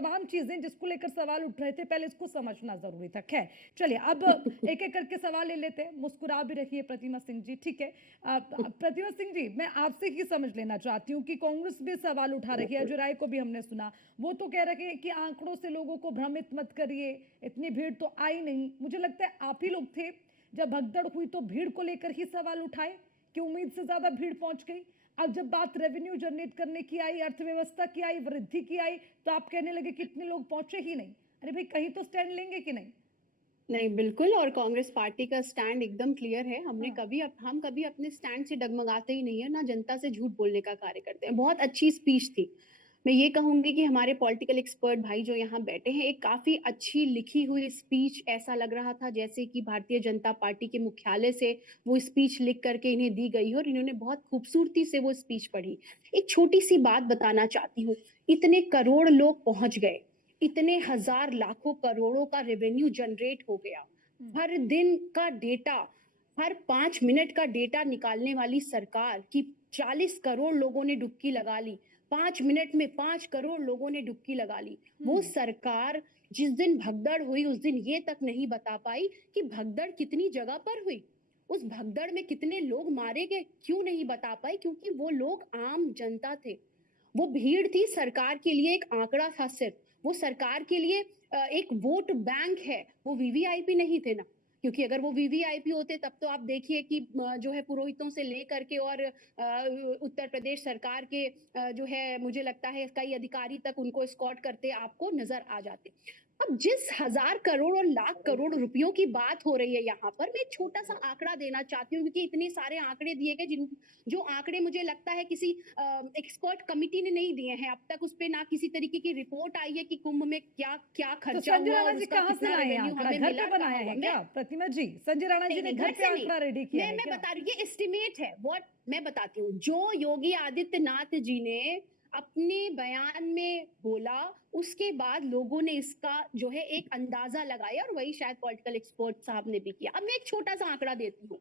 तमाम चीजें जिसको लेकर सवाल उठ रहे थे, पहले इसको समझना जरूरी था। खैर चलिए, अब एक एक करके सवाल ले लेते हैं। मुस्कुरा भी रखिए प्रतिमा सिंह जी, ठीक है। प्रतिमा सिंह जी, मैं आपसे ही समझ लेना चाहती हूँ कि कांग्रेस भी सवाल उठा रही है, अजय राय को भी हमने सुना, वो तो कह रहे हैं कि आंकड़ों से लोगों को भ्रमित मत करिए, इतनी भीड़ तो आई नहीं। मुझे लगता है आप ही लोग थे जब भगदड़ हुई तो भीड़ को लेकर ही सवाल उठाए कि उम्मीद से ज्यादा भीड़ पहुंच गई। अब जब बात रेवेन्यू जनरेट करने की आई, अर्थव्यवस्था की आई, वृद्धि की आई, तो आप कहने लगे कि इतने लोग पहुंचे ही नहीं। अरे भाई, कहीं तो स्टैंड लेंगे कि नहीं? नहीं, बिल्कुल। और कांग्रेस पार्टी का स्टैंड एकदम क्लियर है। हाँ। हम कभी अपने स्टैंड से डगमगाते ही नहीं है, ना जनता से झूठ बोलने का कार्य करते हैं। बहुत अच्छी स्पीच थी। मैं ये कहूंगी कि हमारे पॉलिटिकल एक्सपर्ट भाई जो यहाँ बैठे हैं, एक काफी अच्छी लिखी हुई स्पीच, ऐसा लग रहा था जैसे कि भारतीय जनता पार्टी के मुख्यालय से वो स्पीच लिख करके इन्हें दी गई और इन्होंने बहुत खूबसूरती से वो स्पीच पढ़ी। एक छोटी सी बात बताना चाहती हूँ। इतने करोड़ लोग पहुंच गए, इतने हजार लाखों करोड़ों का रेवेन्यू जनरेट हो गया, हर दिन का डेटा, हर 5 मिनट का डेटा निकालने वाली सरकार की 40 करोड़ लोगों ने डुबकी लगा ली। 5 मिनट में 5 करोड़ लोगों ने डुबकी लगा ली। वो सरकार जिस दिन भगदड़ हुई उस दिन ये तक नहीं बता पाई कि भगदड़ कितनी जगह पर हुई, उस भगदड़ में कितने लोग मारे गए, क्यों नहीं बता पाई? क्योंकि वो लोग आम जनता थे। वो भीड़ थी सरकार के लिए एक आंकड़ा था सिर्फ। वो सरकार के लिए एक वोट बैंक है, वो वीवीआईपी नहीं थे ना। क्योंकि अगर वो वीवीआईपी होते तब तो आप देखिए कि जो है पुरोहितों से लेकर के और उत्तर प्रदेश सरकार के जो है मुझे लगता है कई अधिकारी तक उनको एस्कॉर्ट करते आपको नजर आ जाते। अब जिस हजार करोड़ और लाख करोड़ रुपयों की बात हो रही है यहाँ पर, मैं एक छोटा सा आंकड़ा देना चाहती हूँ क्योंकि इतने सारे आंकड़े दिए गए जिन जो आंकड़े मुझे लगता है किसी एक्सपर्ट कमिटी ने नहीं दिए हैं अब तक। उस पे ना किसी तरीके की रिपोर्ट आई है कि कुंभ में क्या क्या तो खर्चा संजय हुआ राणा और जी उसका कहाँ से कितना लाए हैं रेवेन्यू आंकड़ा? हमें घर पे मिला, बनाया कहाँ हुआ। है मैं क्या प्रतिमा जी? संजय राणा जी नहीं ने नहीं, घर घर पे से नहीं, आंकड़ा रेडी किया है मैं क्या? बता रही हूँ, ये एस्टिमेट है। व्हाट मैं बताती हूँ, जो योगी आदित्यनाथ जी ने अपने बयान में बोला उसके बाद लोगों ने इसका जो है एक अंदाजा लगाया और वही शायद पॉलिटिकल एक्सपर्ट साहब ने भी किया। अब मैं एक छोटा सा आंकड़ा देती हूँ।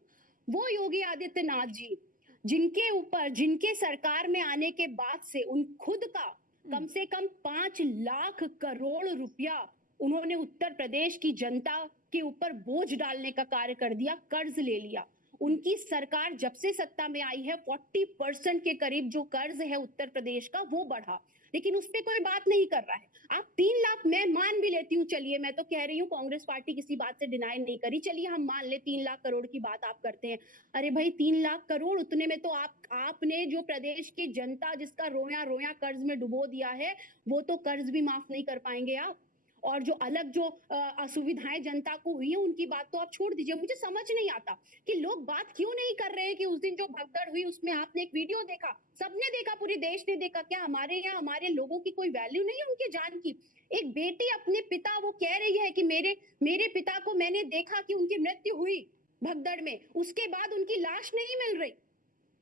वो योगी आदित्यनाथ जी जिनके ऊपर, जिनके सरकार में आने के बाद से उन खुद का कम से कम 5 लाख करोड़ रुपया उन्होंने उत्तर प्रदेश की जनता के ऊपर बोझ डालने का कार्य कर दिया, कर्ज ले लिया। उनकी सरकार जब से सत्ता में आई है 40% के करीब जो कर्ज है उत्तर प्रदेश का वो बढ़ा, लेकिन उस पर कोई बात नहीं कर रहा है। आप 3 लाख, मैं मान भी लेती हूँ, चलिए मैं तो कह रही हूँ कांग्रेस पार्टी किसी बात से डिनाई नहीं करी, चलिए हम मान ले 3 लाख करोड़ की बात आप करते हैं। अरे भाई 3 लाख करोड़, उतने में तो आपने जो प्रदेश की जनता जिसका रोया रोया कर्ज में डुबो दिया है वो तो कर्ज भी माफ नहीं कर पाएंगे आप। और जो अलग जो असुविधाएं जनता को हुई है उनकी बात तो आप छोड़ दीजिए। मुझे समझ नहीं आता कि लोग बात क्यों नहीं कर रहे हैं कि उस दिन जो भगदड़ हुई उसमें आपने एक वीडियो देखा, सबने देखा, पूरे देश ने देखा। क्या हमारे यहाँ हमारे लोगों की कोई वैल्यू नहीं है उनके जान की? एक बेटी अपने पिता, वो कह रही है कि मेरे मेरे पिता को मैंने देखा कि उनकी मृत्यु हुई भगदड़ में, उसके बाद उनकी लाश नहीं मिल रही।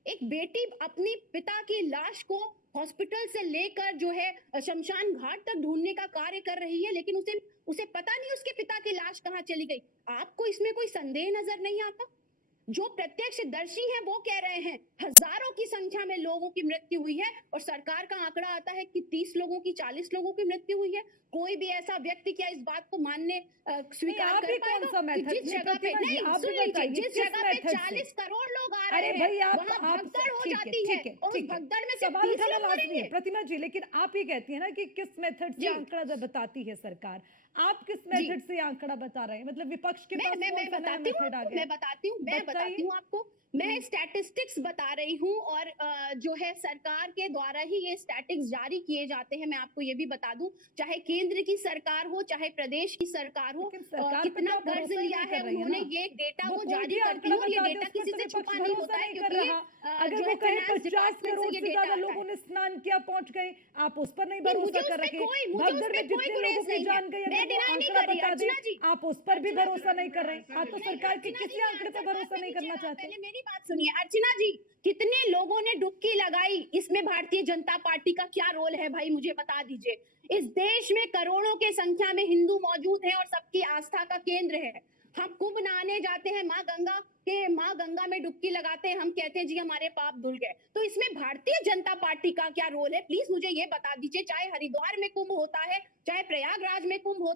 एक बेटी अपनी पिता की लाश को हॉस्पिटल से लेकर जो है शमशान घाट तक ढूंढने का कार्य कर रही है, लेकिन उसे उसे पता नहीं उसके पिता की लाश कहाँ चली गई। आपको इसमें कोई संदेह नजर नहीं आता? जो प्रत्यक्षदर्शी हैं वो कह रहे हैं हजारों की संख्या में लोगों की मृत्यु हुई है और सरकार का आंकड़ा आता है कि 30 लोगों की, 40 लोगों की मृत्यु हुई है। कोई भी ऐसा व्यक्ति क्या इस बात को मानने नहीं, स्वीकार आप कर भी कौन पाएगा सा कि मेथड, जिस नहीं जगह पे, प्रतिमा जी नहीं आप सुन भी लीजिए, बताइए जिस किस जगह पे मेथड से? 40 करोड़ लोग आ अरे रहे हैं भाई, वहां आप भगदड़ हो ठीक है, जाती है ठीक है, और उस ठीक है, भगदड़ में सिर्फ सवाल 30 उठाना लोग लाजमी है मरेंगे। प्रतिमा जी, लेकिन आप ही कहती है ना कि किस मेथड से जी आंकड़ा जब बताती है सरकार। आप किस जी, मेथड से आंकड़ा बता रहे हैं? मतलब विपक्ष के पास कौन मैं सा नया बताती हूँ मेथड आ आपको, गया है? मैं बताती बताइए। हूँ आपको। मैं स्टैटिस्टिक्स बता रही हूँ और जो है सरकार के द्वारा ही ये स्टैटिक्स जारी किए जाते हैं। मैं आपको ये भी बता दूं, चाहे केंद्र की सरकार हो चाहे प्रदेश की सरकार हो, लेकिन सरकार पे तो कितना आप कर्ज भरोसा ही लिया नहीं है कर रही है उन्होंने, ना। ये डेटा वो वो कोई जारी भी करती आंकड़ा है और ये बता दे डेटा उस पर किसी तो से विपक्ष छुपा नहीं भरोसा होता है नहीं कर क्योंकि ये रहा। अगर जो वो है कहे फाइनेंस 50 डिपार्टमेंट करोड़ से ये से डेटा ज्यादा आता लोगों है। ने स्नान किया, पहुंच गए, आप उस पर नहीं नहीं, भरोसा कर रखे। भगदड़ मुझे में उस पे जितने कोई लोगों रेस की नहीं है, जान गई, मैं अगर वो डिनाई नहीं आंकड़ा कर रही। बता दे, अर्चना जी, आप उस पर भी अर्चना जी, भरोसा नहीं कर रहे। आप तो नहीं सरकार के अर्चना जी, किसी मैं आंकड़े पर आंसर भरोसा बाद में नहीं दीजिए, करना आप चाहते। पहले मेरी बात सुनिए। अर्चना जी, कितने लोगों ने डुबकी लगाई, इसमें भारतीय जनता पार्टी का क्या रोल है भाई, मुझे बता दीजिए। इस देश में करोड़ों के संख्या में हिंदू मौजूद हैं और सबकी आस्था का केंद्र है। हम कुंभ नहाने जाते हैं, माँ गंगा में डुबकी लगाते हैं, हम कहते हैं जी हमारे पाप धुल गए। तो इसमें भारतीय जनता पार्टी का क्या रोल है? प्लीज मुझे ये बता दीजिए। चाहे हरिद्वार में कुंभ होता है, चाहे प्रयागराज में कुंभ होता